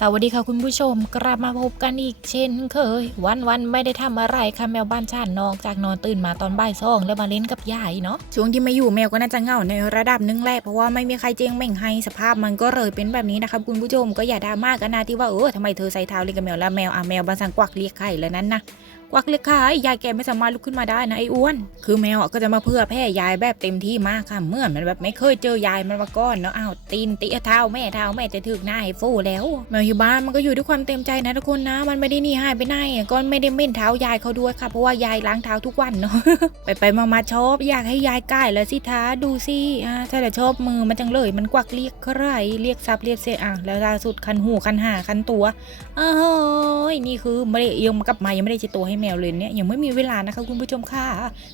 สวัสดีค่ะคุณผู้ชมกลับมาพบกันอีกเช่นเคย วันวันๆไม่ได้ทำอะไรค่ะแมวบ้านชาตินอกจากนอนตื่นมาตอนบ่ายสองแล้วมาเล่นกับยายเนาะช่วงที่ไม่อยู่แมวก็น่าจะเหงาในระดับหนึงแหละเพราะว่าไม่มีใครเจียงเม่งให้สภาพมันก็เลยเป็นแบบนี้นะคะคุณผู้ชมก็อย่าดราม่ากันนะที่ว่าเออทำไมเธอใส่เท้าเล่นกับแมวแล้วแมวอะแมวบ้านสังกวักเรียกใครแล้วนั้นนะ วักเรียกไข่ยายแกไม่สามารถลุกขึ้นมาได้นะไอ้อ้วน คือแมวอะก็จะมาเพื่อแพร่ยายแบบเต็มที่มากค่ะเมื่อมันแบบไม่เคยเจอยายมันมาก่อนเนาะอ้าวตีนตีเท้าแม่เท้าแม่จะถึกหน้าไอ้ฟูแล้วแมวอยู่บ้านมันก็อยู่ด้วยความเต็มใจนะทุกคนนะ มันไม่ได้หนีหายไปไหนก็ไม่ได้เม่นเท้ายายเขาด้วยค่ะเพราะว่ายายล้างเท้าทุกวันเนาะไปไปมามาชอบอยากให้ยายใกล้แล้วสิท้าดูสิอ่าถ้าแต่ชอบมือมันจังเลยมันกวักเรียกใครเรียกซับเรียกเสียอะแล้วล่าสุดคันหูคันหาคันตัวอ้าวนี่คือไม่ได้ยังกลับมายังไม่ได้เช็ดตัวให้แมวเลยเนี่ยยังไม่มีเวลานะคะคุณผู้ชมค่ะ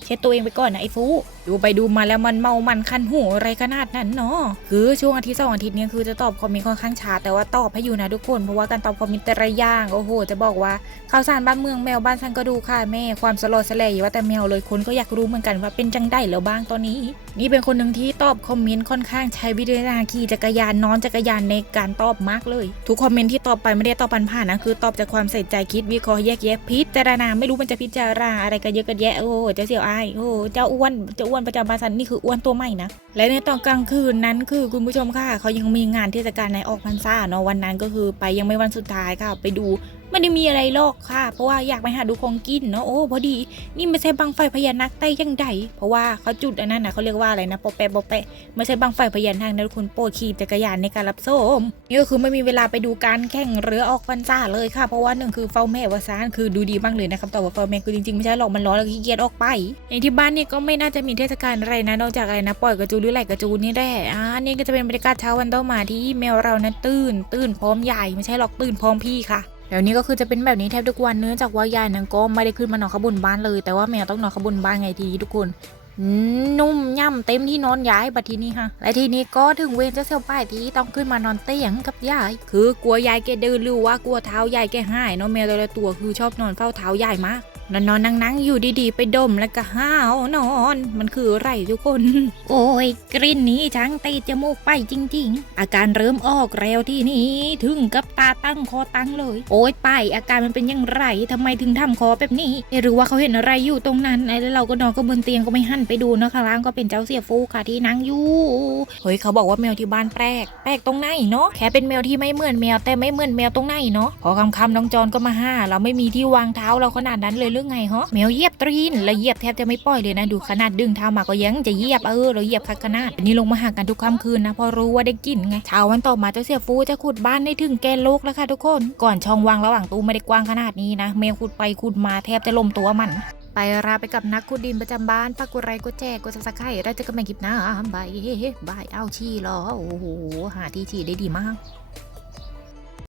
เช็ดตัวเองไปก่อนนะไอ้ฟูดูไปดูมาแล้วมันเมามันคันหูอะไรขนาดนั้นเนาะคือช่วงอาทิตย์สองอาทิตย์นี้คือจะตอบคอมเมนต์ค่อนข้างช้าแต่ว่าตอบให้อยู่นะทุกคน เพราะว่าการตอบคอมเมนต์แต่ละอย่างโอ้โห จะบอกว่าข่าวสารบ้านเมืองแมวบ้านฉันก็ดูค่ะแม่ความสลดสลายว่าแต่แมวเลยคนก็อยากรู้เหมือนกันว่าเป็นจังได้แล้วบ้างตอนนี้ นี่เป็นคนหนึ่งที่ตอบคอมเมนต์ค่อนข้างใช้วิจารณญาขี่จักรยานนอนจักรยานในการตอบมากเลย ทุกคอมเมนต์ที่ตอบไปไม่ได้ตอบผ่านๆนะคือตอบจากความใส่ใจคิดวิเคราะห์แยกแยะพิจารณาไม่รู้มันจะพิจารณาอะไรกันเยอะกันแยะโอ้เจ้าเสี่ยวอ้ายโอ้เจ้าอ้วนเจ้าอ้วนประจำบ้านฉันนี่คืออ้วนตัวใหม่นะและในตอนกลางคืนนั้นคือคุณผู้ชมค่ะเขายังมีงานเทศกาลในออกพรรษาเนาะวันนั้นก็คือไปยังไม่วันสุดท้ายค่ะไปดูไม่ได้มีอะไรหรอกค่ะ เพราะว่าอยากไปหาดูของกินเนาะโอ้พอดี นี่ไม่ใช่บังไฟพญานาคใต้ยังใดเพราะว่าเขาจุดอันนั้นนะเขาเรียกว่าอะไรนะปอแปะปอแปะไม่ใช่บังไฟพญานาคนะทุกคนโปรดขี่จักรยานในการรับส้มนี่ก็คือไม่มีเวลาไปดูการแข่งเรือออกพรรษาเลยค่ะ เพราะว่าหนึ่งคือเฝ้าแม่วาซานคือดูดีมากเลยนะครัคำตอบว่าเฝ้าแมนคือจริงๆ ไม่ใช่หรอกมันร้อนแล้วขี้เกียจออกไปอย่างที่บ้านนี่ก็ไม่น่าจะมีเทศกาลอะไรนะนอกจากอะไรนะปล่อยกระจูหรือไหลกระจูนี่แหละอ่านี่ก็จะเป็นบรรยากาศเช้าวันต่อมาที่แมวเรานั้นตื่น ตื่นพร้อมใหญ่ไม่ใช่หรอกตื่นพร้อมพี่ค่ะแล้วนี้ก็คือจะเป็นแบบนี้แทบทุกวันเนื่องจากว่ายายนังก็ไม่ได้ขึ้นมานอนขางบนบ้านเลย แต่ว่าแมวต้องนอนขางบนบ้านไงทีทุกคน นุ่มย่ำเต็มที่นอนยายบัดทีนี้ค่ะ และทีนี้ก็ถึงเวรเจ้าเสี่ยวป้ายที่ต้องขึ้นมานอนเตียงกับยาย คือกลัวยายแกเดินหรือว่ากลัวเท้ายายแกหายเนาะแมวแต่ละตัวคือชอบนอนเฝ้าเท้ายายมาก นอนนอนนั่งๆอยู่ดีๆ ไปดมแล้วก็ห้าวนอน มันคืออะไรทุกคน โอ้ยกลิ่นนี้ช้างตีจมูกไปจริง ๆ อาการเริ่มออกแล้วที่นี้ ถึงกับตาตั้งคอตั้งเลย โอ้ยไปอาการมันเป็นอยังไงทำไมถึงทำคอแบบนี้หรือว่าเขาเห็นอะไรอยู่ตรงนั้นไอ้แล้วเราก็นอนก็บนเตียงก็ไม่หันไปดูนะข้างล่างก็เป็นเจ้าเสียฟูค่ะที่นั่งอยู่เฮ้ยเขาบอกว่าแมวที่บ้านแปลกแปลกตรงไหนเนาะแค่เป็นแมวที่ไม่เหมือนแมวแต่ไม่เหมือนแมวตรงไหนเนาะพอคำคำน้องจอนก็มาห้าเราไม่มีที่วางเท้าเราขนาดนั้นเลยรือไงฮะแมวเหยียบตรีนแล้วเหยียบแทบจะไม่ปล่อยเลยนะ ดูขนาดดึงเท้ามาก็ยังจะเหยียบเออเราเหยียบคักขนาดนี้ลงมาหากันทุกค่ำคืนนะพอรู้ว่าได้กลินไงเช้าวันต่อมาเจ้าเสียฟูจะขุดบ้านให้ถึงแกนโลกแล้วค่ะทุกคนก่อนช่องวางระหว่างตู้ไม่ได้กว้างขนาดนี้นะแมวขุดไปขุดมาแทบจะลมตัวมันไปราไปกับนักขุดดินประจำบ้านฝากกดไลค์กดแชร์กดซับสไครต์แล้จอกันใหม่คลิปหน้าบายบายเอาชี่รอโอ้โหหาที่ฉี่ได้ดีมาก